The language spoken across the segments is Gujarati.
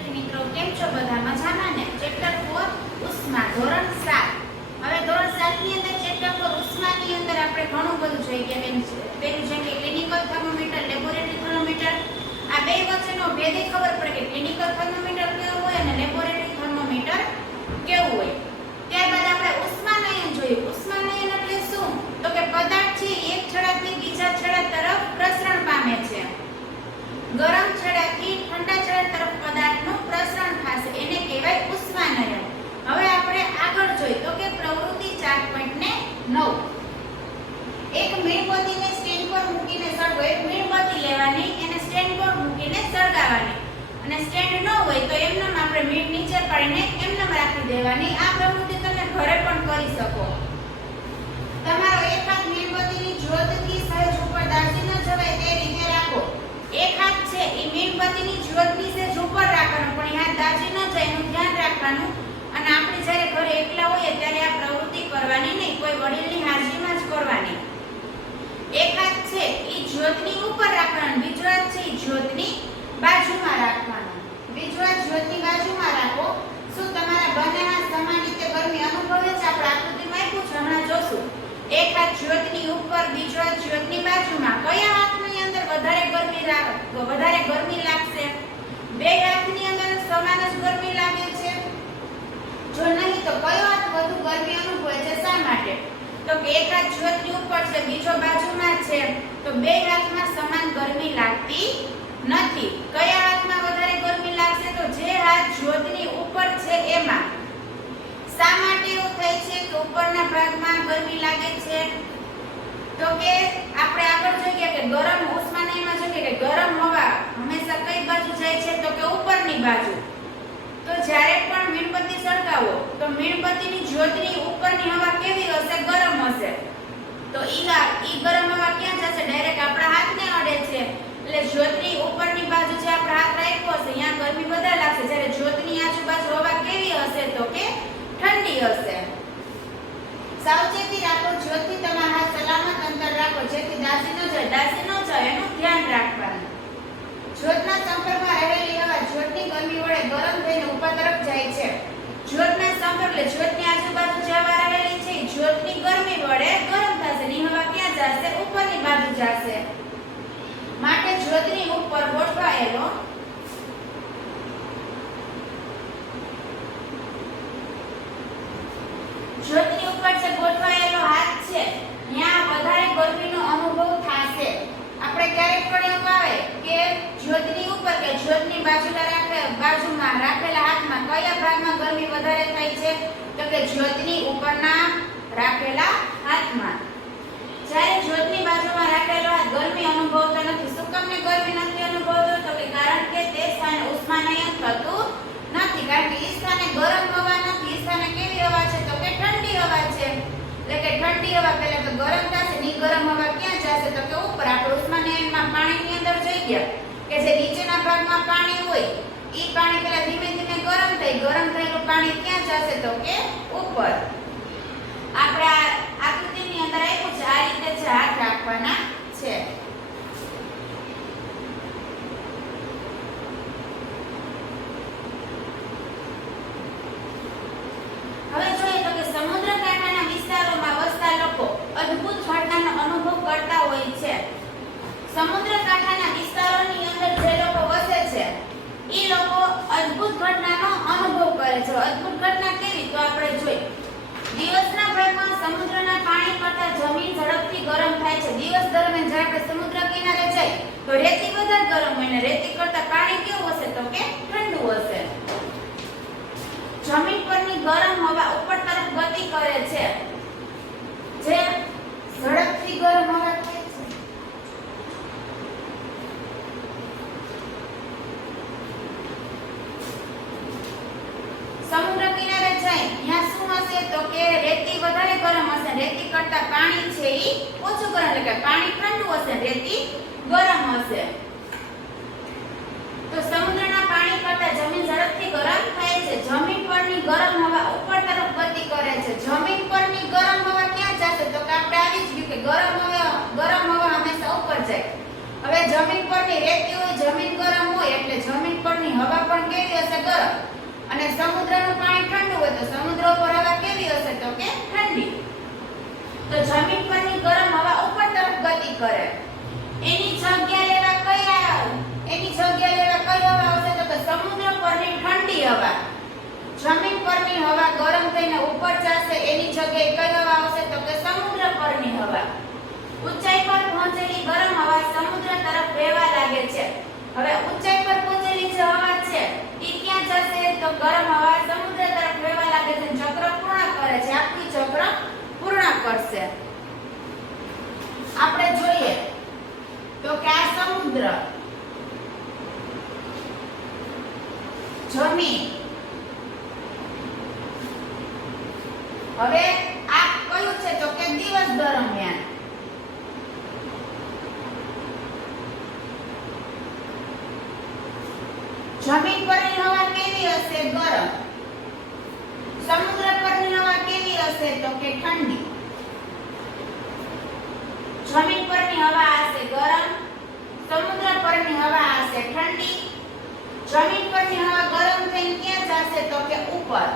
વિદ્યાર્થી મિત્રો કેમ છો બધા મજામાં ને? ચેપ્ટર 4 ઉષ્મા ધોરણ 7. હવે ધોરણ 7 ની અંદર ચેપ્ટર 4 ઉષ્મા ની અંદર આપણે ઘણું બધું જોઈ ગયા બેન. પેલું છે કે ક્લિનિકલ થર્મોમીટર, લેબોરેટરી થર્મોમીટર. આ બે વચ્ચેનો ભેદ ખબર પડે કે ક્લિનિકલ થર્મોમીટર કેવું હોય અને લેબોરેટરી થર્મોમીટર કેવું હોય. ત્યારબાદ આપણે ઉષ્માનયન જોયું. ઉષ્માનયન એટલે શું? તો કે પદાર્થ છે એક છેડાથી બીજા છેડા તરફ પ્રસરણ પામે છે. ગરમ છેડાથી ઠંડા છેડા તરફ પદાર્થનું પ્રસરણ થશે, એને કહેવાય ઉષ્માનયન. હવે આપણે આગળ જોઈએ તો કે પ્રવૃત્તિ 4.9. એક મીણબત્તીને સ્ટેન્ડ પર મૂકીને સળગાવો. એક મીણબત્તી લેવાની, એને સ્ટેન્ડ પર મૂકીને સળગાવવાની, અને સ્ટેન્ડ ન હોય તો એમનેમ આપણે મીણ નીચે પાડીને એમનેમ રાખી દેવાની. આ પ્રવૃત્તિ તમે ઘરે પણ કરી શકો. તમારો એક હાથ મીણબત્તીની જ્યોતથી સહેજ ઉપર દાઝી ન જવાય તે રીતે રાખો. એક હાથ છે એ મીણબત્તીની જ્યોતની સહેજ ઉપર રાખવાનો, પણ એ હાથ દાઝી ન જાય એનું ધ્યાન રાખવાનું. અને આપણે જ્યારે ઘરે એકલા હોઈએ ત્યારે આ પ્રવૃત્તિ કરવાની નહીં, કોઈ વડીલની હાજરીમાં જ કરવાની. એક હાથ છે એ જ્યોતની ઉપર રાખવાનો, બીજો હાથ છે એ જ્યોતની બાજુમાં રાખવાનો. બીજો હાથ જ્યોતની બાજુમાં રાખો. શું તમારા બંને હાથ સમાન રીતે ગરમી અનુભવે છે? આપણે આકૃતિમાં આપ્યું છે, હમણાં જોશું. એક હાથ જ્યોતની ઉપર, બીજો હાથ જ્યોતની બાજુમાં. કયા હાથની અંદર વધારે ગરમી લાગશે? બે હાથની અંદર સમાન જ ગરમી લાગે છે? જો નહીં તો કયો હાથ વધુ ગરમી અનુભવે છે? શા માટે? તો કે એક હાથ જ્યોતની ઉપર છે, બીજો બાજુમાં છે, તો બે હાથમાં સમાન ગરમી લાગતી નથી. કયા હાથમાં વધારે ગરમી લાગશે? તો જે હાથ જ્યોતની ઉપર છે એમાં. શા માટે એવું થાય છે કે ઉપરના ભાગમાં ગરમી લાગે છે? તો કે આપણે આગળ જોઈએ કે ગરમ ઉષ્માનયનમાં જોઈએ કે ગરમ હવા હંમેશા કઈ બાજુ જાય છે? તો કે ઉપરની બાજુ. તો જ્યારે પણ મીણબત્તી સળગાવો તો મીણબત્તીની જ્યોતની ઉપરની હવા કેવી હશે? ગરમ હશે. તો ઈ ગરમ હવા ક્યાં જશે? ડાયરેક્ટ આપણા હાથને અડે છે. એટલે જ્યોતની ઉપરની બાજુ જે આપણે હાથ રાખ્યો હશે ત્યાં ગરમી વધારે લાગશે. જ્યારે જ્યોતની આજુબાજુ હવા કેવી હશે? તો કે ઠંડી હશે. સાવચેતી રાખો, જ્યોતથી તમારા હાથ સલામત અંતર રાખો જેથી દાઝી ન જાય એનું ધ્યાન રાખવાનું. જ્યોતના સંપર્કમાં રહેલી હવા જ્યોતની ગરમી વડે ગરમ થઈને ઉપર તરફ જાય છે. જ્યોતના સંપર્ક એટલે જ્યોતની આજુબાજુ જે હવા રહેલી છે જ્યોતની ગરમી વડે ગરમ થશે. ની હવા ક્યાં જશે? ઉપરની બાજુ જશે. માટે જ્યોતની ઉપર ગોઠવાયેલો જ્યોતની ઉપર જે ગોઠવાયેલો હાથ છે ત્યાં વધારે ગરમીનો અનુભવ થશે. આપણે ક્યારેક પણ એવું આવે કે જ્યોતની ઉપર કે જ્યોતની બાજુમાં રાખેલા હાથમાં કયા ભાગમાં ગરમી વધારે થાય છે? તો કે જ્યોતની ઉપરના રાખેલા હાથમાં. જ્યારે જ્યોતની બાજુમાં રાખેલો હાથ ગરમી અનુભવતો નથી. શું કામ ગરમી નથી અનુભવતો? તો કે કારણ કે તે સ્થાને ઉષ્માનયન થતું નથી. કારણ કે એ સ્થાને ગરમ હવા નથી, એ સ્થાને કેવી હવા છે? તો કે ઠંડી હવા છે. એટલે કે ઠંડી હવા પહેલા તો ગરમ થશે, ની ગરમ હવા ક્યાં જશે? તો કે ઉપર. આપણે ઉષ્માનયનમાં પાણીની અંદર જોઈ ગયા કે જે નીચેના ભાગમાં પાણી હોય ઈ પાણી પહેલા ધીમે ધીમે ગરમ થયેલું પાણી ક્યાં જશે? તો કે ઉપર. આપણે આ આકૃતિની અંદર આપ્યું છે આ રીતે જ હાથ રાખવાના છે. હવે જોઈએ તો કે સમુદ્ર કાંઠાના વિસ્તારોમાં વસતા લોકો અદ્ભુત ઘટનાનો અનુભવ કરતા હોય છે. સમુદ્ર કાંઠાના વિસ્તારોની અંદર જે લોકો વસે છે એ લોકો અદ્ભુત ઘટનાનો અનુભવ કરે છે. અદ્ભુત ઘટના કેવી? તો આપણે જોઈએ દિવસના ભાગમાં સમુદ્રના પાણી કરતા જમીન ઝડપથી ગરમ થાય છે. દિવસ દરમિયાન જ્યારે આપણે સમુદ્ર કિનારે જઈએ તો રેતી વધારે ગરમ હોય ને રેતી કરતા પાણી કેવું હશે? તો કે ઠંડુ હશે. જમીન પરની ગરમ હવા ઉપર તરફ ગતિ કરે છે. જે ઝડપથી ગરમ હવા થાય છે. સમુદ્ર કિનારે જાય ત્યાં શું હશે? તો કે રેતી વધારે ગરમ હશે. રેતી કરતા પાણી છે ઈ ઓછું ગરમ, એટલે કે પાણી ઠંડુ હશે, રેતી ગરમ હશે. તો સમુદ્રના પાણી કરતા જમીન ઝડપથી ગરમ થાય છે. જમીન પરની ગરમ હવા ઉપર તરફ ગતિ કરે છે. જમીન પરની ગરમ હવા ક્યાં જશે? તો કે આપણે આવી જ ગયું કે ગરમ હવા હંમેશા ઉપર જાય. હવે જમીન પરની રેતી હોય, જમીન ગરમ હોય એટલે જમીન પરની હવા પણ કેવી હશે? ગરમ અને સમુદ્રનું પાણી ઠંડુ હોય તો સમુદ્ર ઉપર હવા કેવી હશે તો કે ઠંડી. તો જમીન પરની ગરમ હવા ઉપર તરફ ગતિ કરે. એની જગ્યા લેવા કઈ હવા આવશે તો કે સમુદ્ર પરની ઠંડી હવા. જમીન પરની હવા ગરમ થઈને ઉપર જશે, એની જગ્યાએ કઈ હવા આવશે તો કે સમુદ્ર પરની હવા. ઊંચાઈ પર પહોંચેલી ગરમ હવા સમુદ્ર તરફ વહેવા લાગે છે. હવે ઊંચાઈ પર પહોંચેલી જે હવા છે ઈ ક્યાં જશે તો ગરમ હવા સમુદ્ર તરફ વહેવા લાગે છે, ચક્ર પૂર્ણ કરે છે, આખી ચક્ર પૂર્ણ કરશે. આપણે જોઈએ તો કે આ સમુદ્ર, જમીન, હવે આ કયું છે તો કે દિવસ દરમિયાન. જમીન પરની હવા કેવી હશે ગરમ, સમુદ્ર પરની હવા કેવી હશે તો કે ઠંડી. જમીન પરની હવા હશે ગરમ, સમુદ્ર પરની હવા હશે ઠંડી. જમીન પરની હવા ગરમ થઈને ક્યાં જશે તો કે ઉપર.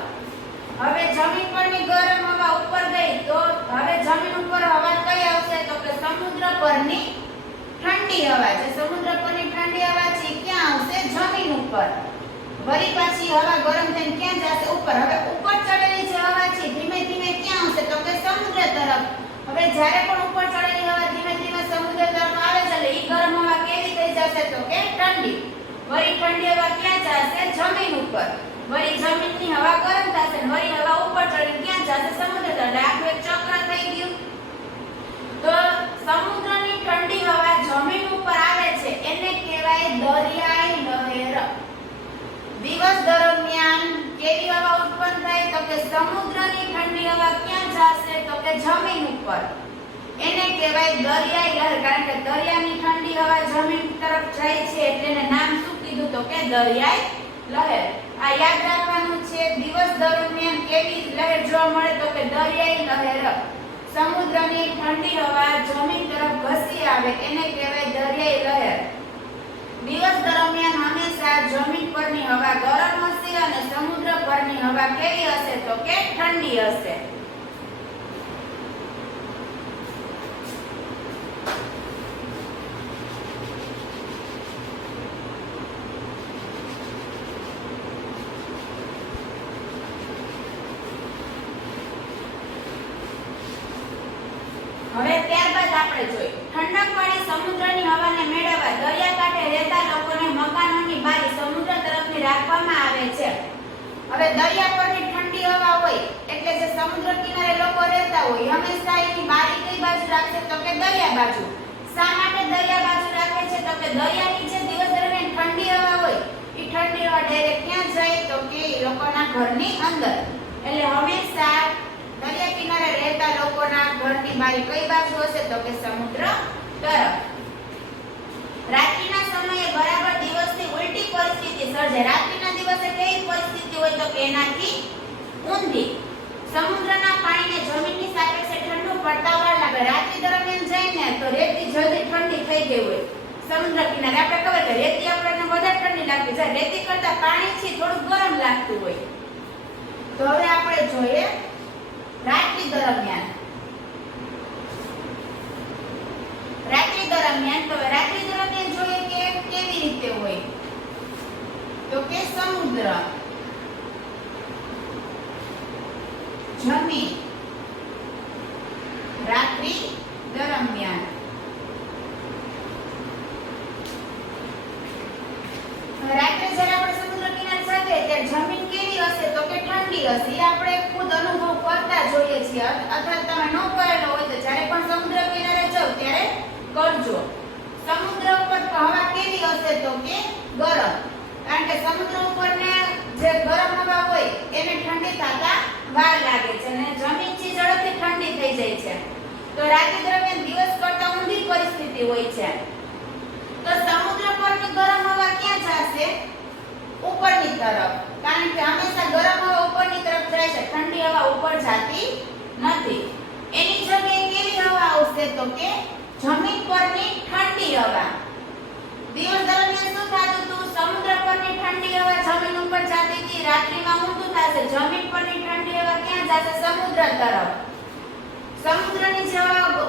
હવે જમીન પરની ગરમ હવા ઉપર ગઈ તો હવે જમીન ઉપર હવા કઈ આવશે તો કે સમુદ્ર પરની ઠંડી હવા. જે સમુદ્ર પરની ઠંડી હવા છે ક્યાં આવશે જમીન ઉપર. વળી પાછી હવા ગરમ થઈને ક્યાં જશે ઉપર. હવે ઉપર ચડેલી જે હવા છે ધીમે ધીમે ક્યાં આવશે તો કે સમુદ્ર તરફ. હવે જ્યારે પણ ઉપર ચડેલી હવા ધીમે ધીમે સમુદ્ર તરફ આવે છે એટલે ઈ ગરમ હવા કેવી થઈ જશે તો કે ઠંડી. વળી ઠંડી હવા ક્યાં જશે જમીન ઉપર. વળી જમીનની હવા ગરમ થશે ને વળી હવા ઉપર ચડીને ક્યાં જશે સમુદ્ર તરફ. એટલે આખું એક ચક્ર થઈ ગયું. તો સમુદ્રની ઠંડી હવા જમીન ઉપર આવે છે એને કહેવાય દરિયાઈ લહેર. દિવસ દરમિયાન કેવી હવા ઉત્પન્ન થાય તો કે સમુદ્રની ઠંડી હવા ક્યાં જશે તો કે જમીન ઉપર. એને કહેવાય દરિયાઈ લહેર, કારણ કે દરિયાની ઠંડી હવા જમીન તરફ જાય છે એટલે એને નામ શું કીધું તો કે દરિયાઈ લહેર. આ યાદ રાખવાનું છે. દિવસ દરમિયાન કેવી લહેર જોવા મળે તો કે દરિયાઈ લહેર. સમુદ્રની ઠંડી હવા જમીન તરફ ઘસી આવે એને કહેવાય દરિયાઈ લહેર. દિવસ દરમિયાન હંમેશા જમીન પરની હવા ગરમ હશે અને સમુદ્ર પરની હવા કેવી હશે તો કે ઠંડી હશે. હવે ત્યારબાદ આપણે જોઈએ ઠંડકવાળી સમુદ્રની હવાને મેળવવા દરિયાકાંઠે રહેતા લોકોને મકાનોની બારી સમુદ્ર તરફની રાખવામાં આવે છે. હવે દરિયા પરની ઠંડી હવા હોય એટલે જે સમુદ્ર કિનારે લોકો રહેતા હોય હંમેશા એની બારી કઈ બાજુ રાખશે તો કે દરિયા બાજુ. શા માટે દરિયા બાજુ રાખે છે તો કે દરિયાની જે દિવસ દરમિયાન ઠંડી હવા હોય એ ઠંડી હવા ડાયરેક્ટ ક્યાં જાય તો કે એ લોકોના ઘરની અંદર. એટલે હંમેશા દરિયા કિનારે રહેતા લોકોના ઘરની બારી કઈ બાજુ હશે તો કે સમુદ્ર તરફ. રાત્રિના સમયે બરાબર દિવસની ઉલટી પરિસ્થિતિ સર્જે. રાત્રિના દિવસે કેવી પરિસ્થિતિ હોય તો કે એનાથી ઊંધી. સમુદ્રના પાણીને જમીનની સાપેક્ષે ઠંડુ પડતા વાર લાગે. રાત્રિ દરમિયાન જઈને તો રેતી જલ્દી ઠંડી થઈ ગઈ હોય. સમુદ્ર કિનારે આપણે ખબર છે રેતી આપણને વધારે ઠંડી લાગતી જાય, રેતી કરતા પાણી છે થોડું ગરમ લાગતું હોય. તો હવે આપણે જોઈએ રાત્રિ દરમિયાન. રાત્રિ દરમિયાન જોઈએ કે કેવી રીતે હોય તો કે સમુદ્ર, જમીન રાત્રિ દરમિયાન. રાત્રે જ્યારે આપણે સમુદ્ર કિનારે સાથે ત્યારે જમીન કેવી હશે તો કે ઠંડી હશે. એ આપણે ખુદ અનુભવ કરતા જોઈએ છીએ. અથવા તમે ન કરેલો હોય તો જ્યારે પણ સમુદ્ર કિનારે જાવ ત્યારે કરજો. સમુદ્ર ઉપર હવા કેવી હશે તો કે ગરમ, કારણ કે સમુદ્ર ઉપરને જે ગરમ હવા હોય એને ઠંડી થતા વાર લાગે છે અને જમીન છે ઝડપથી ઠંડી થઈ જાય છે. તો રાત્રિ દરમિયાન દિવસ કરતા ઊંધી પરિસ્થિતિ હોય છે. તો સમુદ્ર પરની ગરમ હવા ક્યાં જશે? ઉપરની તરફ, કારણ કે હંમેશા ગરમ હવા ઉપરની તરફ જાય છે, ઠંડી હવા ઉપર જતી નથી. એની જગ્યાએ કેવી હવા આવશે તો કે જમીન પરની ઠંડી હવા. દિવસ દરમિયાન શું થતું હતું? સમુદ્ર પરની ઠંડી હવા જમીન ઉપર જતી જમીન પરની ઠંડી હવા ક્યાં જશે? સમુદ્ર તરફ. સમુદ્રની જે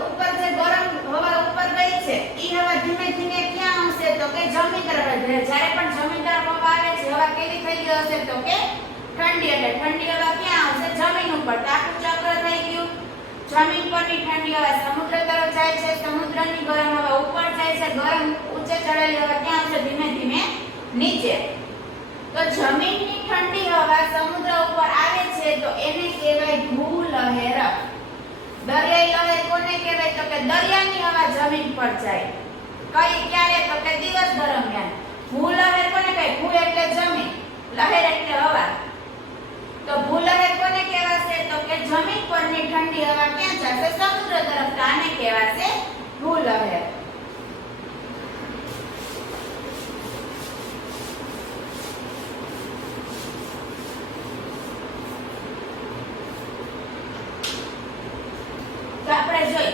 ઉપર જે ગરમ હવા ઉપર ગઈ છે ઈ હવા ધીમે ધીમે ક્યાં આવશે? તો કે જમીન તરફ. જ્યારે પણ જમીન તરફ હવા આવે છે હવા કેવી થઈ ગઈ હશે? તો કે ઠંડી. એટલે ઠંડી હવા ક્યાં આવશે? જમીન ઉપર. તો આખું ચક્ર થઈ ગયું. જમીન પરની ઠંડી હવા સમુદ્ર તરફ જાય છે, સમુદ્રની ગરમ હવા ઉપર જાય છે, ગરમ ઊંચે ચડેલી હવા ક્યાં આવશે? ધીમે ધીમે નીચે. તો જમીનની ઠંડી હવા સમુદ્ર ઉપર આવે છે તો એને કહેવાય ભૂલહેર. દરિયાઈ લહેર કોને કહેવાય? તો કે દરિયાની હવા જમીન પર જાય. કઈ ક્યારે? તો કે દિવસ દરમિયાન. ભૂલહેર કોને કહેવાય? ભૂ એટલે જમીન, લહેર એટલે હવા. તો ભૂલહેર કોને કહેવાશે? તો કે જમીન પરની ઠંડી હવા ક્યાં જશે? સમુદ્ર તરફ. તો આને કહેવાશે ભૂલહેર. તો આપણે જોઈ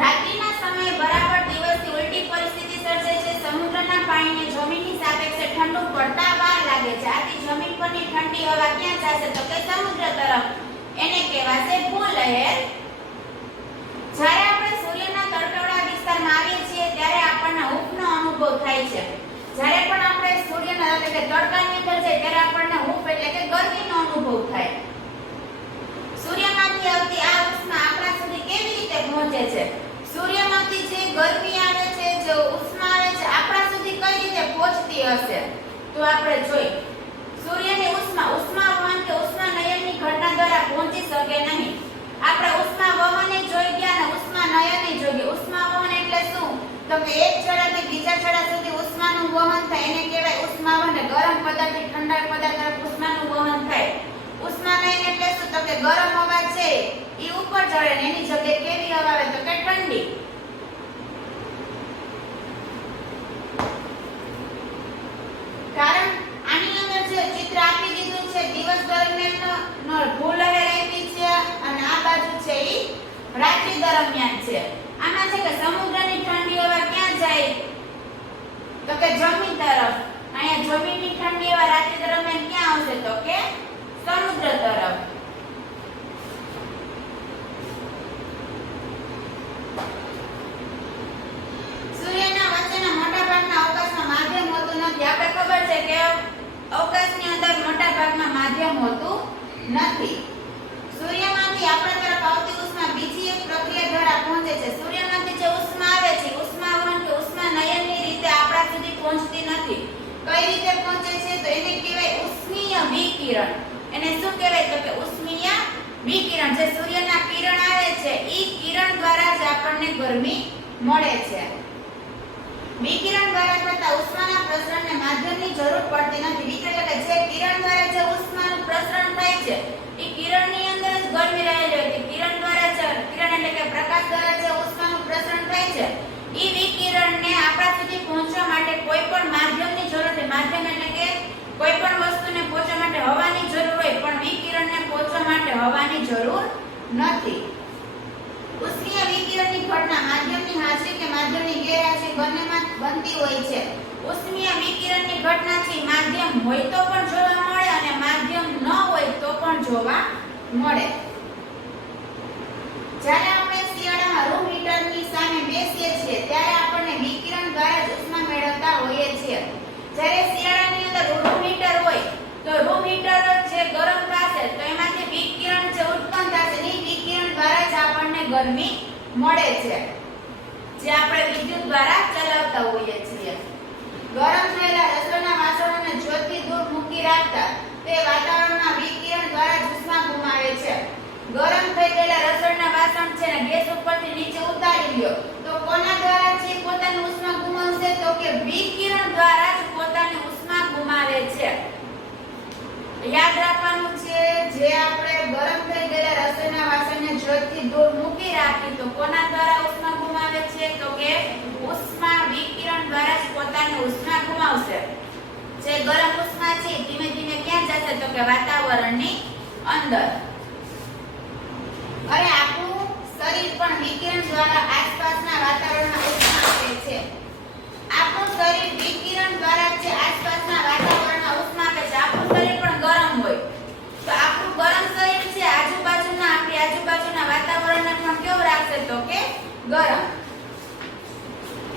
રાત્રિના સમયે બરાબર દિવસની ઉલટી પરિસ્થિતિ સર્જાય છે. સમુદ્રના પાણીને જમીનની સાપેક્ષે ઠંડુ પડતા વાર લાગે છે. આથી જમીન પરની ઠંડી હવા ક્યાં જશે? તો કે સમુદ્ર તરફ. એને કહેવાશે ભૂલહેર. જ્યારે આપણે સૂર્યના તડકાવાળા વિસ્તારમાં આવીએ છીએ ત્યારે આપણને હૂંફનો અનુભવ થાય છે. જ્યારે પણ આપણે સૂર્યના એટલે કે તડકાની અંદર જઈએ ત્યારે આપણને હૂંફ એટલે કે ગરમીનો અનુભવ થાય. સૂર્યમાંથી આવતી આ ઉષ્મા આપણા સુધી કેવી રીતે પહોંચે છે? સૂર્યમાંથી જે ગરમી આવે છે, જે ઉષ્મા આવે છે, આપણા સુધી કઈ રીતે પહોંચતી હશે? તો આપણે જોઈ સૂર્યની ઉષ્મા વહન કે ઉષ્માનયનની ઘટના દ્વારા પહોંચી શકે નહીં. આપણે ઉષ્મા વહનને જોઈ ગયા ને ઉષ્મા નયનને જોઈ ગયા. ઉષ્મા વહન એટલે શું? તો કે એક છેડાથી બીજા છેડા સુધી ઉષ્માનું વહન થાય એને કહેવાય ઉષ્મા વહન. ગરમ પદાર્થથી ઠંડા પદાર્થ તરફ ઉષ્માનું વહન થાય. ઉષ્માનયન એટલે શું? તો કે ગરમ હવા છે ઈ ઉપર ચડે ને એની જગ્યાએ કેવી હવા આવે? તો કે ઠંડી. કારણ આની અંદર જે ચિત્ર આપી દીધું છે દિવસ દરમિયાન ભૂલહેર આપી છે અને આ બાજુ છે ઈ રાત્રિ દરમિયાન છે. આમાં છે કે સમુદ્રની ઠંડી હવા ક્યાં જાય? તો કે જમીન તરફ. અહીંયા જમીનની ઠંડી હવા રાત્રિ દરમિયાન ક્યાં આવશે? તો કે સમુદ્ર તરફ. સૂર્યના વચ્ચેના મોટા ભાગના અવકાશમાં માધ્યમ હોતું નથી. આપણે ખબર છે કે અવકાશની અંદર મોટા ભાગમાં માધ્યમ હોતું નથી. સૂર્યમાંથી આપણા તરફ આવતી ઉષ્મા બીજી એક પ્રક્રિયા દ્વારા પહોંચે છે. સૂર્યમાંથી જે ઉષ્મા આવે છે ઉષ્મા વહન કે ઉષ્માનયનની રીતે આપણા સુધી પહોંચતી નથી. કઈ રીતે પહોંચે છે? તો એને કહેવાય ઉષ્મીય વિકિરણ. એને શું કહેવાય? તો કે ઉષ્મીય વિકિરણ. જે સૂર્યના કિરણ આવે છે ઈ કિરણ દ્વારા જ આપણને ગરમી મળે છે. વિકિરણ દ્વારા થતા ઉષ્માના પ્રસરણને માધ્યમની જરૂર પડતી નથી. વિકિરણ એટલે જે કિરણ દ્વારા જે ઉષ્માનું પ્રસરણ થાય છે ઈ કિરણની અંદર જ ગરમી રહેલી હોય છે. કિરણ દ્વારા કિરણ એટલે કે પ્રકાશ દ્વારા જે ઉષ્માનું પ્રસરણ થાય છે ઈ વિકિરણને આપણા સુધી પહોંચવા માટે કોઈ પણ માધ્યમની જરૂર નથી. માધ્યમ એટલે કે કોઈ પણ વસ્તુને પહોંચવા માટે હવાની જરૂર હોય પણ વિકિરણને પહોંચવા માટે હવાની જરૂર નથી. ઉષ્મીય વિકિરણની ઘટના માધ્યમની હાજરી કે માધ્યમની ગેરહાજરી બંનેમાં બનતી હોય છે. ઉષ્મીય વિકિરણની ઘટનાથી માધ્યમ હોય તો પણ જોવા મળે અને માધ્યમ ન હોય તો પણ જોવા મળે. જ્યારે આપણે શિયાળામાં રૂમ હીટરની સામે બેસીએ છીએ ત્યારે આપણને વિકિરણ દ્વારા જ ઉષ્મા મેળવતા હોઈએ છીએ. જ્યારે શિયાળાની અંદર રૂમ હીટર હોય તો રૂમ હીટર જે ગરમ થશે તો એમાંથી વિકિરણ જે ઉત્પન્ન થશે એ વિકિરણ દ્વારા જ આપણને ગરમી મળે છે, જે આપણે વિદ્યુત દ્વારા ચલાવતા હોઈએ છીએ. ગરમ થયેલા રસોઈના વાસણોને જ્યોતથી દૂર મૂકી રાખતા તે વાતાવરણમાં વિકિરણ દ્વારા જ ઉષ્મા ગુમાવે છે. ગરમ થઈ ગયેલા રસોઈના વાસણ છે ને ગેસ ઉપરથી નીચે ઉતારી લ્યો તો કોના દ્વારા છે પોતાની ઉષ્મા ગુમાવશે? તો કે વિકિરણ દ્વારા જ પોતાની ઉષ્મા ગુમાવે છે. યાદ રાખવાનું છે જે આપણે ગરમ થઈ ગયેલા રસોઈના વાસણને જ્યોતથી દૂર મૂકી રાખી તો કોના દ્વારા ઉષ્મા ગુમાવે છે? તો કે ઉષ્મા વિકિરણ દ્વારા જ પોતાની ઉષ્મા ગુમાવશે. જે ગરમ ઉષ્મા છે ધીમે ધીમે ક્યાં જશે? તો કે વાતાવરણની અંદર. અને આપણું શરીર પણ વિકિરણ દ્વારા આસપાસના વાતાવરણમાં ઉષ્મા આપે છે. આપણું શરીર વિકિરણ દ્વારા જે આસપાસના વાતાવરણમાં ઉષ્મા આપે છે. આપણું શરીર પણ ગરમ હોય તો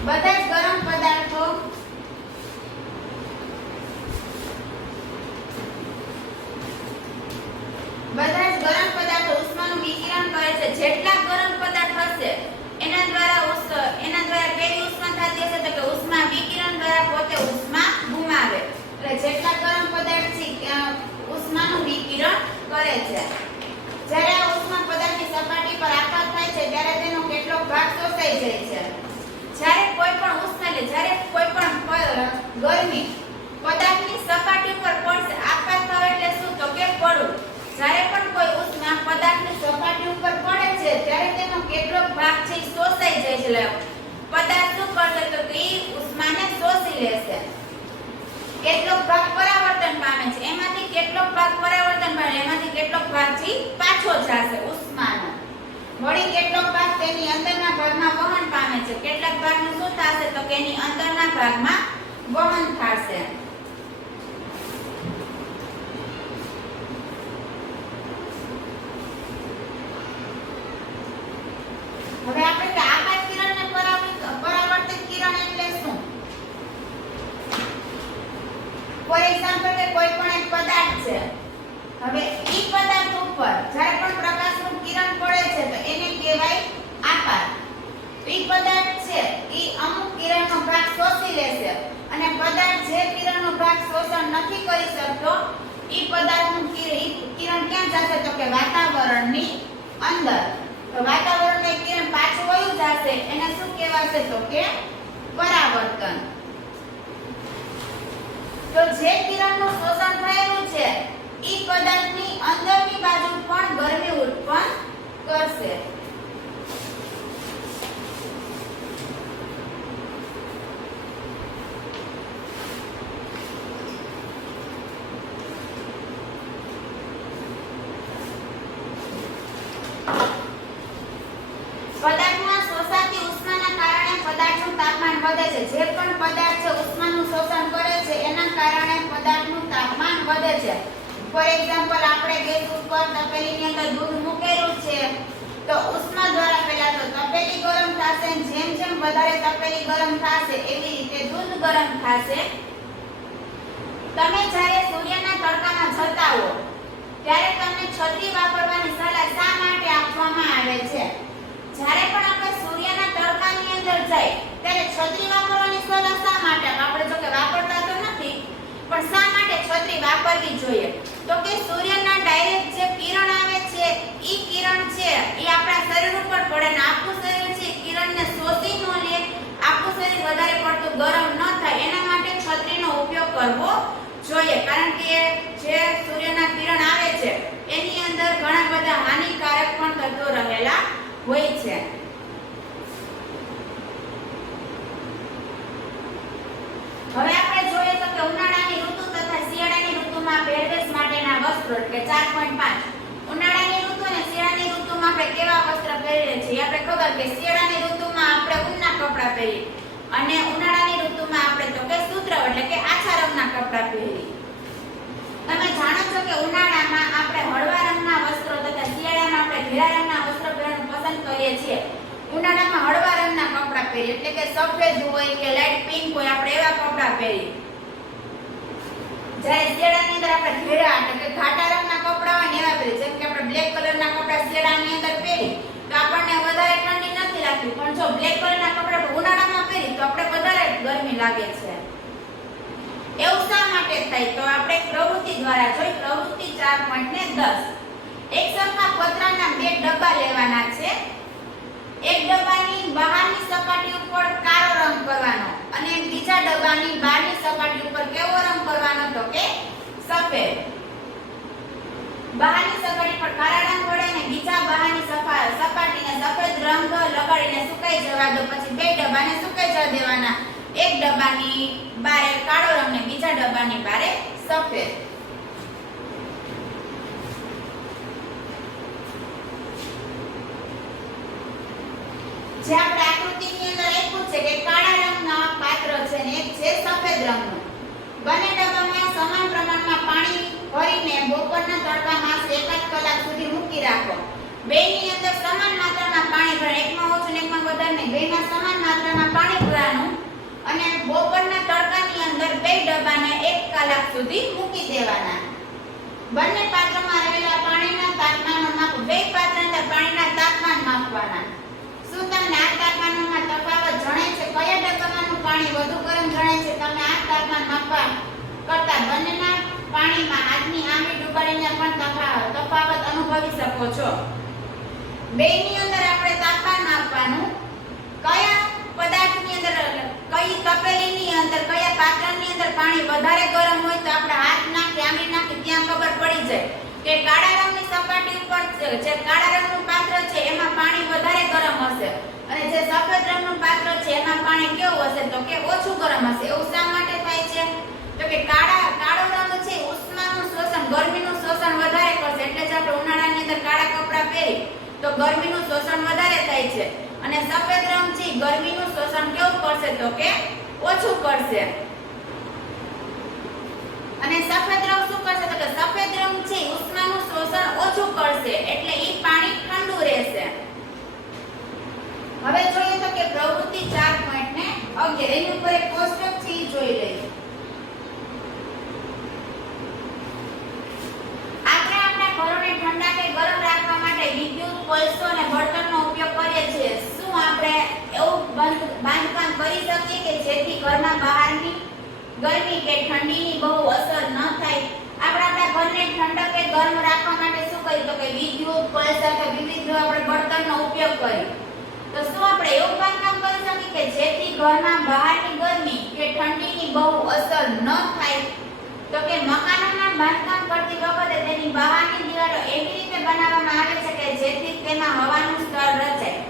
બધા જ ગરમ પદાર્થો ઉષ્માનું વિકિરણ કરે છે. જેટલા ગરમ પદાર્થ હશે એના દ્વારા કેવી ઉષ્મા થતી હશે તો કે ઉષ્મા વિકિરણ દ્વારા પોતે ઉષ્મા ગુમાવે. એટલે જેટલા ગરમ પદાર્થ છે ઉષ્માનું વિકિરણ કરે છે. જ્યારે આ ઉષ્મા પદાર્થની સપાટી પર આઘાત થાય છે ત્યારે તેનો કેટલોક ભાગ શોષાઈ જાય છે. જ્યારે કોઈ પણ ઉષ્મા જ્યારે કોઈ પણ ગરમી પદાર્થની સપાટી પર પડશે, આઘાત થાય એટલે શું તો કે પડવું. જ્યારે પણ કોઈ ઉષ્મા પદાર્થની સપાટી ઉપર પડે છે ત્યારે તેનો કેટલોક ભાગ છે શોષાઈ જાય છે. પદાર્થ શું કરશે તો કે ઉષ્માને શોષી લેશે. કેટલોક ભાગ પરાવર્તન પામે છે, એમાંથી કેટલોક ભાગ પરાવર્તન પામે, એમાંથી કેટલોક ભાગ છે પાછો જશે ઉષ્માનો. વળી કેટલોક ભાગ તેની અંદરના ભાગમાં વહન પામે છે. કેટલાક ભાગનું શું થશે તો કે એની અંદરના ભાગમાં વહન થશે. હવે આપણે કે આઘાત કિરણ અને પરાવર્તિત કિરણ એટલે શું? ફોર એક્ઝામ્પલ કે કોઈ પણ એક પદાર્થ છે, હવે ઈ પદાર્થ ઉપર જ્યારે પણ પ્રકાશનું કિરણ પડે છે તો એને કહેવાય આઘાત. ઈ પદાર્થ છે ઈ અમુક કિરણનો ભાગ શોષી લેશે અને પદાર્થ જે કિરણનો ભાગ શોષણ નથી કરી શકતો ઈ પદાર્થનું કિરણ ક્યાં જશે તો કે વાતાવરણની અંદર. તો વાતાવરણનું કિરણ પાછું વયું જશે એને શું કહેવાશે તો કે પરાવર્તન. તો જે કિરણનું શોષણ થયેલું છે ઈ પદાર્થની અંદરની બાજુ પણ ગરમી ઉત્પન્ન કરશે. પદાર્થમાં શોષાતી ઉષ્માના કારણે પદાર્થનું તાપમાન વધે છે. જે પણ પદાર્થ છે ઉષ્માનું શોષણ કરે છે એના કારણે પદાર્થનું તાપમાન વધે છે. ફોર એક્ઝામ્પલ આપણે ગેસ ઉપર તપેલીની અંદર દૂધ મૂકેલું છે તો ઉષ્મા દ્વારા પહેલા તો તપેલી ગરમ થશે, જેમ જેમ વધારે તપેલી ગરમ થશે એવી રીતે દૂધ ગરમ થશે. તમે જ્યારે સૂર્યના તડકામાં જતા હો ત્યારે તમને છત્રી વાપરવાની સલાહ શા માટે આપવામાં આવે છે? જ્યારે પણ આપણે સૂર્યના તડકાની અંદર જાય ત્યારે છત્રી વાપરવાની સલાહ શા માટે? આપણે જો કે વાપરતા તો નથી પણ શા માટે છત્રી વાપરવી જોઈએ? તો કે સૂર્યના ડાયરેક્ટ જે કિરણ આવે છે ઈ કિરણ છે ઈ આપણા શરીર ઉપર પડે ને આપણું શરીર છે કિરણને શોષી ન લે, આપણું શરીર વધારે પડતું ગરમ ન થાય એના માટે છત્રીનો ઉપયોગ કરવો જોઈએ. કારણ કે જે સૂર્યના કિરણ આવે છે એની અંદર ઘણા બધા હાનિકારક પણ તત્વો રહેલા હોય છે. હવે આપણે જોઈએ તો કે ઉનાળાની ઋતુ તથા શિયાળાની ઋતુમાં પહેરવેશ માટેના વસ્ત્રો એટલે 4.5. ઉનાળાની ઋતુ અને શિયાળાની ઋતુમાં આપણે કેવા વસ્ત્ર પહેરીએ છીએ? આપણે ખબર કે શિયાળાની ઋતુમાં આપણે ઊનના કપડાં પહેરીએ અને ઉનાળાની ઋતુમાં આપણે તો કે સૂત્ર એટલે કે આછા રંગના કપડાં પહેરીએ. તમે જાણો છો કે ઉનાળામાં આપણે હળવા રંગના વસ્ત્રો તથા શિયાળામાં આપણે ઘેરા રંગના વસ્ત્રો પહેરવાનું પસંદ કરીએ છીએ. ઉનાળામાં હળવા રંગના કપડાં પહેરીએ એટલે કે સફેદ હોય કે લાઈટ પિંક હોય આપણે એવા કપડાં પહેરીએ. જ્યારે શિયાળાની અંદર આપણે ઘેરા એટલે કે ઘાટા રંગના કપડાં હોય ને એવા પહેરીએ. જેમ કે આપણે બ્લેક કલરના કપડાં શિયાળાની અંદર પહેરી તો આપણને વધારે ઠંડી નથી લાગતી, પણ જો બ્લેક કલરના કપડાં ઉનાળામાં પહેરી તો આપણે વધારે ગરમી લાગે છે. એવું શા માટે થાય? તો આપણે પ્રવૃત્તિ દ્વારા જોઈ. પ્રવૃત્તિ 4.10. એક સરખા પતરાના બે ડબ્બા લેવાના છે. એક ડબ્બાની બહારની સપાટી ઉપર કાળો રંગ કરવાનો અને બીજા ડબ્બાની બહારની સપાટી ઉપર કેવો રંગ કરવાનો તો કે સફેદ. બહારની સપાટી પર કાળા રંગ વડે અને બીજા બહારની સપાટીને સફેદ રંગ લગાડીને સુકાઈ જવા દો. પછી બે ડબ્બાને સુકાઈ જવા દેવાના. એક ડબ્બાની બારે કાળો રંગ ને બીજા ડબ્બાની બારે સફેદ. જે આપણે આકૃતિની અંદર આપ્યું છે કે કાળા રંગના પાત્ર છે ને એક છે સફેદ રંગનું. બંને ડબ્બામાં સમાન પ્રમાણમાં પાણી ભરીને બપોરના તડકામાં 1 કલાક સુધી મૂકી રાખો. બેની અંદર સમાન માત્રામાં પાણી પાણી ભરવાનું, એકમાં ઓછું ને એકમાં વધારે નહીં, બેમાં સમાન માત્રામાં પાણી ભરવાનું અને બપોરના તડકાની અંદર 2 ડબ્બાને 1 કલાક સુધી મૂકી દેવાના. બંને પાત્રમાં રહેલા પાણીના તાપમાનનો માપ, 2 પાત્રની અંદર પાણીના તાપમાન માપવાના. શું તમને આ તાપમાનમાં તફાવત જણાય છે? કયા ડબ્બામાંનું પાણી વધુ ગરમ જણાય છે? તમે આ તાપમાન માપવા કરતા બંનેના પાણીમાં હાથની આંગળી ડુબાડીને પણ તફાવત અનુભવી શકો છો. બેની અંદર આપણે તાપમાન માપવાનું. કયા પદાર્થની અંદર, કઈ તપેલીની અંદર, કયા પાત્રની અંદર પાણી વધારે ગરમ હોય તો આપણે હાથ નાખી આંગળી નાખી ત્યાં ખબર પડી જાય કે કાળા રંગની સપાટી ઉપર જે કાળા રંગનું પાત્ર છે એમાં પાણી વધારે ગરમ હશે અને જે સફેદ રંગનું પાત્ર છે એમાં પાણી કેવું હશે તો કે ઓછું ગરમ હશે. એવું શા માટે થાય છે? તો કે કાળો રંગ છે ઉષ્માનું શોષણ, ગરમીનું શોષણ વધારે કરશે. એટલે જ આપણે ઉનાળાની અંદર કાળા કપડાં પહેરી તો ગરમીનું શોષણ વધારે થાય છે અને સફેદ રંગ છે ગરમીનું શોષણ કેવું કરશે તો કે ઓછું કરશે. અને સફેદ રંગ શું કરશે તો કે સફેદ રંગ છે ઉષ્માનું શોષણ ઓછું કરશે એટલે ઈ પાણી ઠંડુ રહેશે. હવે જોઈએ તો કે પ્રવૃત્તિ 4.11 એની ઉપર એક કોષ્ટક છે ઈ જોઈ લઈએ. આપણે આપણા ઘરોને ઠંડા કે ગરમ રાખવા માટે વિદ્યુત, કોલસો અને બળતણનો ઉપયોગ કરીએ છીએ. શું આપણે એવું બાંધકામ કરી શકીએ કે જેથી ઘરમાં બહારની ગરમી કે ઠંડીની બહુ અસર ન થાય? આપણે આપણા ઘરને ઠંડક કે ગરમ રાખવા માટે શું કરીએ તો કે વિદ્યુત, કોલસા કે વિવિધ આપણે બળતણનો ઉપયોગ કરીએ. તો શું આપણે એવું બાંધકામ કરી શકીએ કે જેથી ઘરમાં બહારની ગરમી કે ઠંડીની બહુ અસર ન થાય? તો કે મકાનોના બાંધકામ કરતી વખતે તેની બહારની દિવાલો એવી રીતે બનાવવામાં આવે છે કે જેથી તેમાં હવાનું સ્તર રચાય.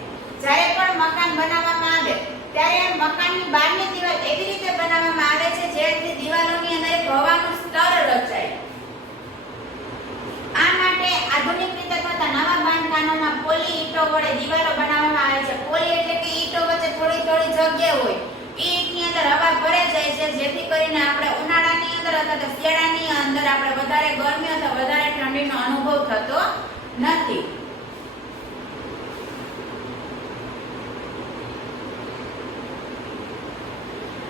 જ્યારે પણ મકાન બનાવવામાં આવે ત્યારે મકાનની બહારની દિવાલ એવી રીતે બનાવવામાં આવે છે જેથી દિવાલોની અંદર એક હવાનું સ્તર રચાય. આ માટે આધુનિક રીતે થતા નવા બાંધકામોમાં પોલી ઈંટો વડે દિવાલો બનાવવામાં આવે છે. પોલી એટલે કે ઈંટો વચ્ચે થોડી થોડી જગ્યા હોય. ઈ ઈંટની અંદર હવા ભરાઈ જાય છે જેથી કરીને આપણે ઉનાળાની અંદર અથવા તો શિયાળાની અંદર આપણે વધારે ગરમી અથવા વધારે ઠંડીનો અનુભવ થતો નથી.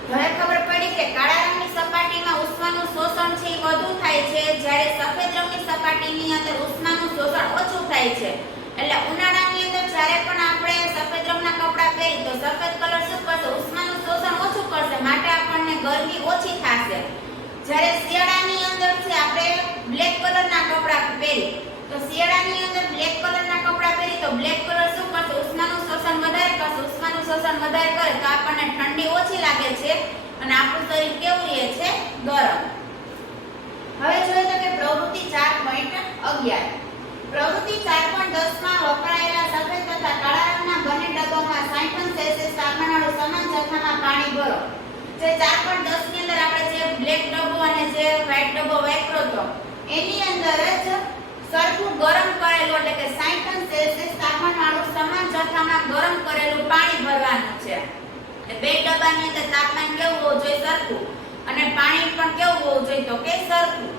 હવે ખબર પડી કે કાળા રંગની સપાટીમાં ઉષ્માનું શોષણ છે એ વધુ થાય છે જ્યારે સફેદ રંગની સપાટીની અંદર ઉષ્માનું શોષણ ઓછું થાય છે. એટલે ઉનાળાની અંદર જ્યારે પણ આપણે સફેદ રંગના કપડાં પહેરી તો સફેદ કલર શું કરશે? ઉષ્માનું શોષણ ઓછું કરશે માટે આપણને ગરમી ઓછી થશે. જ્યારે શિયાળાની અંદર છે આપણે બ્લેક કલરના કપડાં પહેરી તો શિયાળાની અંદર બ્લેક કલરના કપડાં પહેરી તો બ્લેક કલર શું કરશે? ઉષ્માનું શોષણ વધારે કરશે. ઉષ્માનું શોષણ વધારે કરે તો આપણને ઠંડી ઓછી લાગે છે અને આપણું શરીર કેવું રહે છે? ગરમ. હવે જોઈએ તો કે પ્રવૃત્તિ 4.11 પ્રવૃત્તિ 4.10 માં વપરાયેલા સફેદ તથા કાળા રંગના બંને ડબ્બામાં 60 સેલ્સિયસ તાપમાનવાળું સમાન જથ્થામાં પાણી ભરો. જે 4.10 ની અંદર આપણે જે બ્લેક ડબ્બો અને જે વ્હાઈટ ડબ્બો વાપર્યો હતો એની અંદર જ સરખું ગરમ કરેલું એટલે કે 60 સેલ્સિયસ તાપમાનવાળું સમાન જથ્થામાં ગરમ કરેલું પાણી ભરવાનું છે. બે ડબ્બાની અંદર તાપમાન કેવું હોવું જોઈએ? સરખું. અને પાણી પણ કેવું હોવું જોઈએ તો કે સરખું.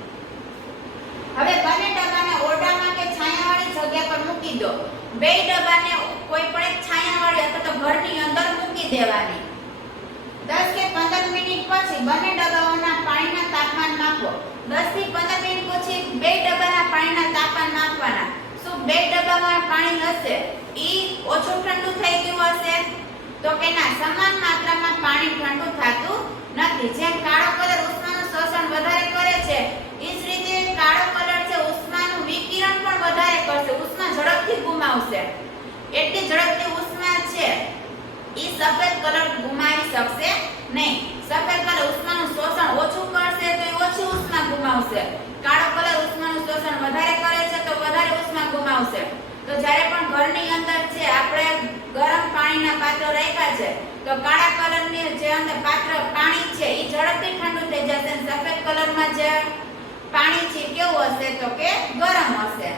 હવે બંને ડબ્બાને ઓરડામાં કે છાયાવાળી જગ્યા પર મૂકી દો. બે ડબ્બાને કોઈ પણ એક છાયાવાળી અથવા તો ઘરની અંદર મૂકી દેવાની. 10 કે 15 મિનિટ પછી બંને ડબ્બાઓના પાણીના તાપમાન માપો. 10 થી 15 મિનિટ પછી બે ડબ્બાના પાણીના તાપમાન માપવાના. શું બે ડબ્બામાં પાણી હશે ઈ ઓછું ઠંડુ થઈ ગયું હશે? તો કે ના, સમાન માત્રામાં પાણી ઠંડુ થતું નથી. જેમ કાળો કલર ઉષ્માનું શોષણ વધારે કરે છે એ જ રીતે કાળો કલર છે ઉષ્માનું વિકિરણ પણ વધારે કરશે. ઉષ્મા ઝડપથી ગુમાવશે. એટલી ઝડપથી ઉષ્મા છે ઈ સફેદ કલર ગુમાવી શકશે નહીં. સફેદ કલર ઉષ્માનું શોષણ ઓછું કરશે તો એ ઓછી ઉષ્મા ગુમાવશે. કાળો કલર ઉષ્માનું શોષણ વધારે કરે છે તો વધારે ઉષ્મા ગુમાવશે. તો જ્યારે પણ ઘરની અંદર છે આપણે ગરમ પાણીના પાત્રો રાખ્યા છે તો કાળા કલરની જે અંદર પાત્ર પાણી છે એ ઝડપથી ઠંડુ થઈ જશે અને સફેદ કલરમાં જે પાણી છે કેવું હશે તો કે ગરમ હશે.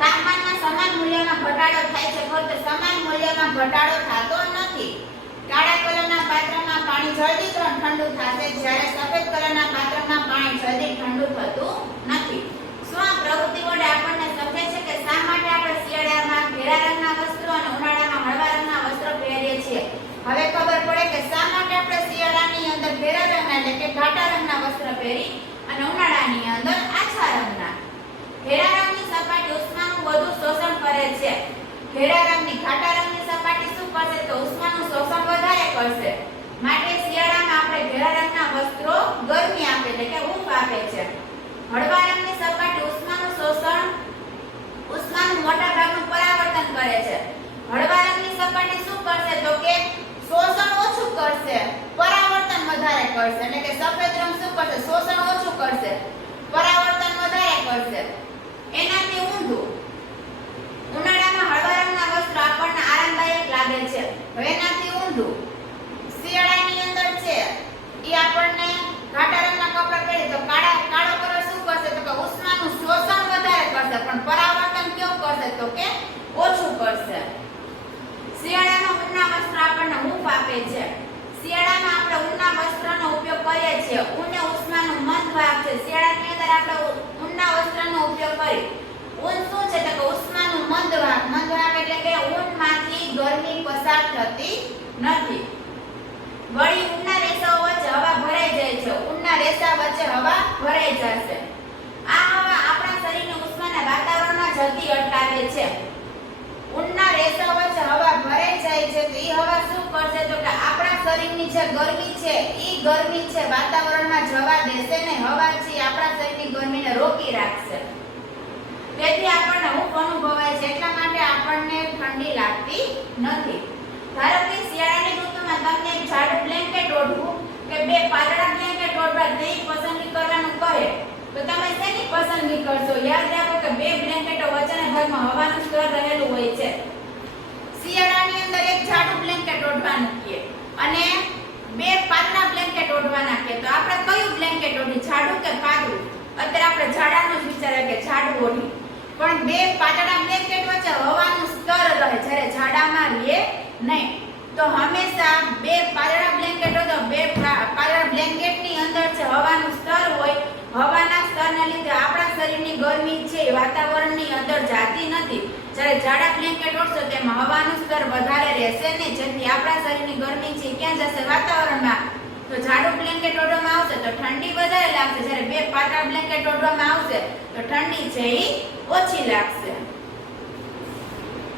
તાપમાનમાં સમાન મૂલ્યમાં ઘટાડો થાય છે ફક્ત સમાન મૂલ્યમાં ઘટાડો થતો નથી. કાળા કલરના પાત્રમાં પાણી જલ્દી ઠંડુ થશે જ્યારે સફેદ કલરના પાત્રમાં પાણી જલ્દી ઠંડુ થતું નથી. શું આ વસ્ત્ર પહેરી અને ઉનાળાની અંદર આછા રંગના. ઘેરા રંગની સપાટી ઉષ્માનું વધુ શોષણ કરે છે. ઘેરા રંગની ઘાટા રંગની સપાટી શું કરશે તો ઉષ્માનું શોષણ વધારે કરશે. માટે શિયાળામાં આપણે ઘેરા રંગના વસ્ત્રો ગરમી આપે એટલે કે હૂંફ આપે છે. હળવા રંગની સપાટી ઉષ્માનું મોટા ભાગનું પરાવર્તન કરે છે. હળવા રંગની સપાટી શું કરશે તો કે શોષણ ઓછું કરશે, પરાવર્તન વધારે કરશે. એટલે કે સફેદ રંગ શું કરશે શોષણ ઓછું કરશે, પરાવર્તન વધારે કરશે. એનાથી ઊંધું ઉનાળામાં હળવા રંગના વસ્ત્રો આપણને આરામદાયક લાગે છે. હવે એનાથી ઊંધું શિયાળાની અંદર છે એ આપણને ઘાટા રંગના કપડા પહેરીએ તો કાળો કલર શું કરશે તો કે ઉષ્માનું શોષણ વધારે કરશે પણ પરાવર્તન કેવું કરશે તો કે ઓછું કરશે. શિયાળામાં ઊનના વસ્ત્ર આપણને હૂંફ આપે છે. શિયાળામાં આપણે ઊનના વસ્ત્રનો ઉપયોગ કરીએ છીએ. ઊન એ ઉષ્માનું મંદ ભાગ છે. શિયાળાની અંદર આપણે ઊનના વસ્ત્રનો ઉપયોગ કરી. ઊન શું છે તો કે ઉષ્માનું મંદ ભાગ એટલે કે ઊનમાંથી ગરમી પસાર થતી નથી. વળી ઊનના રેસાઓ વચ્ચે હવા ભરાઈ જાય છે. ઊનના રેસા વચ્ચે હવા ભરાઈ જશે. આ હવા આપણા શરીરની ઉષ્માને વાતાવરણમાં જલ્દી અટકાવે છે. ઊનના રેસા વચ્ચે હવા ભરાઈ જાય છે તો એ હવા શું કરશે તો કે આપણા શરીરની જે ગરમી છે એ ગરમી છે વાતાવરણમાં જવા દેશે ને. હવા છે આપણા શરીરની ગરમીને રોકી રાખશે. તેથી આપણને હૂંફ અનુભવાય છે. એટલા માટે આપણને ઠંડી લાગતી નથી. ધારો કે શિયાળાની ઋતુમાં તમને એક જાડું બ્લેન્કેટ ઓઢવું કે બે પાતળા બ્લેન્કેટ ઓઢવા તે પસંદગી કરવાનું કહે તો તમે શેની પસંદગી કરશો? યાદ રાખો કે બે બ્લેન્કેટો વચ્ચેના ભાગમાં હવાનું સ્તર રહેલું હોય છે. શિયાળાની અંદર એક જાડું બ્લેન્કેટ ઓઢવાનું કહે અને બે પાતળા બ્લેન્કેટ ઓઢવાના કહે તો આપણે કયું બ્લેન્કેટ ઓઢી, જાડું કે પાતળું? અત્યારે આપણે જાડાનો જ વિચાર કે જાડું ઓઢી, પણ બે પાતળા બ્લેન્કેટ વચ્ચે હવાનું સ્તર રહે જ્યારે જાડામાં રહે નહીં. તો હંમેશા બે પાતળા બ્લેન્કેટ હોય તો બે પાતળા બ્લેન્કેટની અંદર જે હવાનું સ્તર હોય, હવાના સ્તરને લીધે આપણા શરીરની ગરમી છે એ વાતાવરણની અંદર જાતી નથી. જ્યારે જાડા બ્લેન્કેટ ઓઢશો તેમાં હવાનું સ્તર વધારે રહેશે નહીં, જેથી આપણા શરીરની ગરમી છે ક્યાં જશે? વાતાવરણમાં. તો જાડું બ્લેન્કેટ ઓઢવામાં આવશે તો ઠંડી વધારે લાગશે. જ્યારે બે પાતળા બ્લેન્કેટ ઓઢવામાં આવશે તો ઠંડી છે એ ઓછી લાગશે.